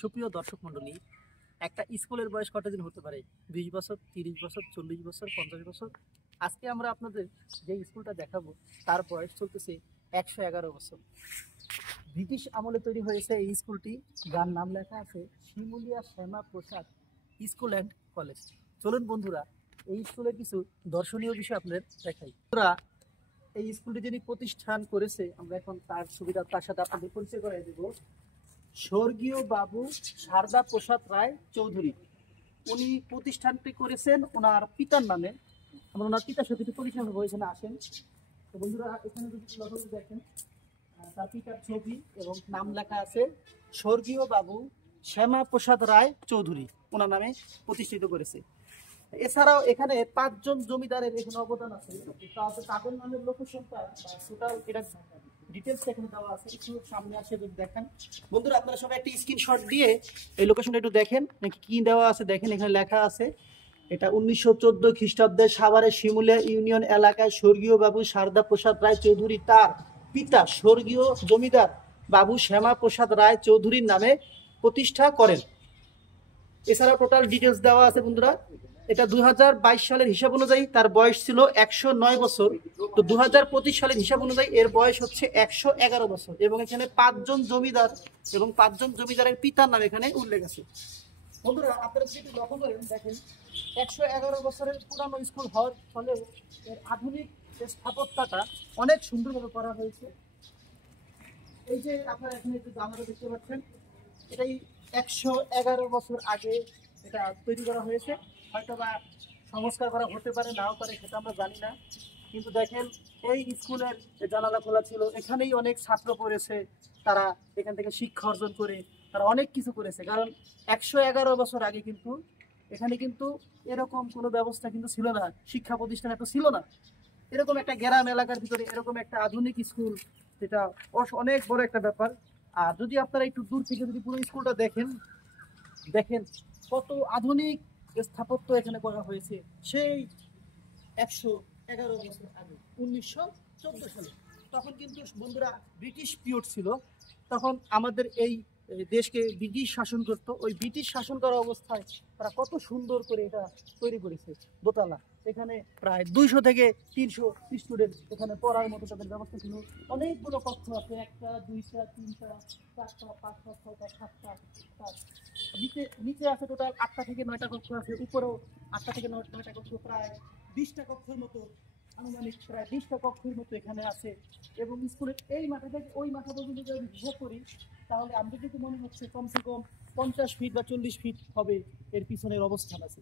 সুপ্রিয় দর্শক মণ্ডলী, একটা স্কুলের বয়স কতদিন হতে পারে? 20 বছর, 30 বছর, 40 বছর, 50 বছর। আজকে আমরা আপনাদের যে স্কুলটা দেখাবো তার বয়স চলতেছে 111 বছর। ব্রিটিশ আমলে তৈরি হয়েছে এই স্কুলটি, যার নাম লেখা আছে শিমুলিয়া শ্যামা প্রসাদ স্কুল অ্যান্ড কলেজ। চলুন বন্ধুরা, এই স্কুলের কিছু দর্শনীয় বিষয় আপনাদের দেখাই। বন্ধুরা, এই স্কুলটি যিনি প্রতিষ্ঠান করেছে, আমরা এখন তার সাথে আপনাদের পরিচয় করাই দেব। স্বর্গীয় বাবু শারদা প্রসাদ রায় চৌধুরী, উনি প্রতিষ্ঠানটি করেছেন ওনার পিতার নামে। আমরা ওনার পিতার সাথে একটু পরিচয় হয়েছে না, আসেন। তো বন্ধুরা, এখানে যদি লক্ষ্য করে দেখেন, তার পিতার ছবি এবং নাম লেখা আছে স্বর্গীয় বাবু শ্যামা প্রসাদ রায় চৌধুরী, ওনার নামে প্রতিষ্ঠিত করেছে। এছাড়াও এখানে 5 জন জমিদারের এখানে অবদান আছে। তাদের নামের লোকেশনটা টোটাল এটা ডিটেলস এখানে দেওয়া আছে, একটু সামনে আসে যদি দেখেন। বন্ধুরা, আপনারা সবাই একটা স্ক্রিনশট দিয়ে এই লোকেশনটা একটু দেখেন নাকি কি দেওয়া আছে। দেখেন এখানে লেখা আছে এটা 1914 খ্রিস্টাব্দে সাভারের শিমুলিয়া ইউনিয়ন এলাকায় স্বর্গীয় বাবু শারদা প্রসাদ রায় চৌধুরী তার পিতা স্বর্গীয় জমিদার বাবু শ্যামা প্রসাদ রায় চৌধুরীর নামে প্রতিষ্ঠা করেন। এছাড়া টোটাল ডিটেলস দেওয়া আছে বন্ধুরা। এটা 2022 সালের হিসাব অনুযায়ী তার বয়স ছিল 109 বছর। তো 2025 সালের হিসাব অনুযায়ী এর বয়স হচ্ছে 111 বছর, এবং এখানে 5 জন জমিদার এবং 5 জন জমিদারের পিতার নাম এখানে উল্লেখ আছে। বন্ধুরা, আপনারা যদি লক্ষ্য করেন, দেখেন 111 বছরের পুরানো স্কুল হওয়ার ফলে এর আধুনিক স্থাপত্যটা অনেক সুন্দরভাবে করা হয়েছে। এই যে আপনারা এখানে যে জানালা দেখতে পাচ্ছেন, এটাই 111 বছর আগে এটা তৈরি করা হয়েছে। হয়তো বা সংস্কার করা হতে পারে, নাও পারে, সেটা আমরা জানি না। কিন্তু দেখেন, এই স্কুলের জানালা খোলা ছিল, এখানেই অনেক ছাত্র পড়েছে, তারা এখান থেকে শিক্ষা অর্জন করে তারা অনেক কিছু করেছে। কারণ 111 বছর আগে কিন্তু এখানে কিন্তু এরকম কোনো ব্যবস্থা কিন্তু ছিল না, শিক্ষা প্রতিষ্ঠান এত ছিল না। এরকম একটা গ্রাম এলাকার ভিতরে এরকম একটা আধুনিক স্কুল, যেটা অনেক বড় একটা ব্যাপার। আর যদি আপনারা একটু দূর থেকে যদি পুরো স্কুলটা দেখেন, দেখেন কত আধুনিক স্থাপত্য এখানে করা হয়েছে সেই 111 বছর আগে, 1914 সালে। তখন কিন্তু বন্ধুরা ব্রিটিশ পিরিয়ড ছিল, তখন আমাদের এই দেশকে ব্রিটিশ শাসন করত। ওই ব্রিটিশ শাসন করা অবস্থায় তারা কত সুন্দর করে এটা তৈরি করেছে, দোতলা। এখানে প্রায় 200 থেকে 300 স্টুডেন্ট এখানে পড়ার মতো তাদের ব্যবস্থা ছিল। অনেকগুলো কক্ষ আছে, 1টা 2টা 3টা 4টা 5টা 6টা 7টা। নিচে নিচে আছে টোটাল 8টা থেকে 9টা কক্ষ আছে, উপরেও 8টা থেকে 9টা কক্ষ, প্রায় 20টা কক্ষের মতো, আনুমানিক প্রায় 20টা কক্ষের মতো এখানে আছে। এবং স্কুলের এই মাথা থেকে ওই মাথা পর্যন্ত যদি হিসাব করি, তাহলে আমাদের কিন্তু মনে হচ্ছে কমসে কম 50 ফিট বা 40 ফিট হবে এর পিছনের অবস্থান আছে।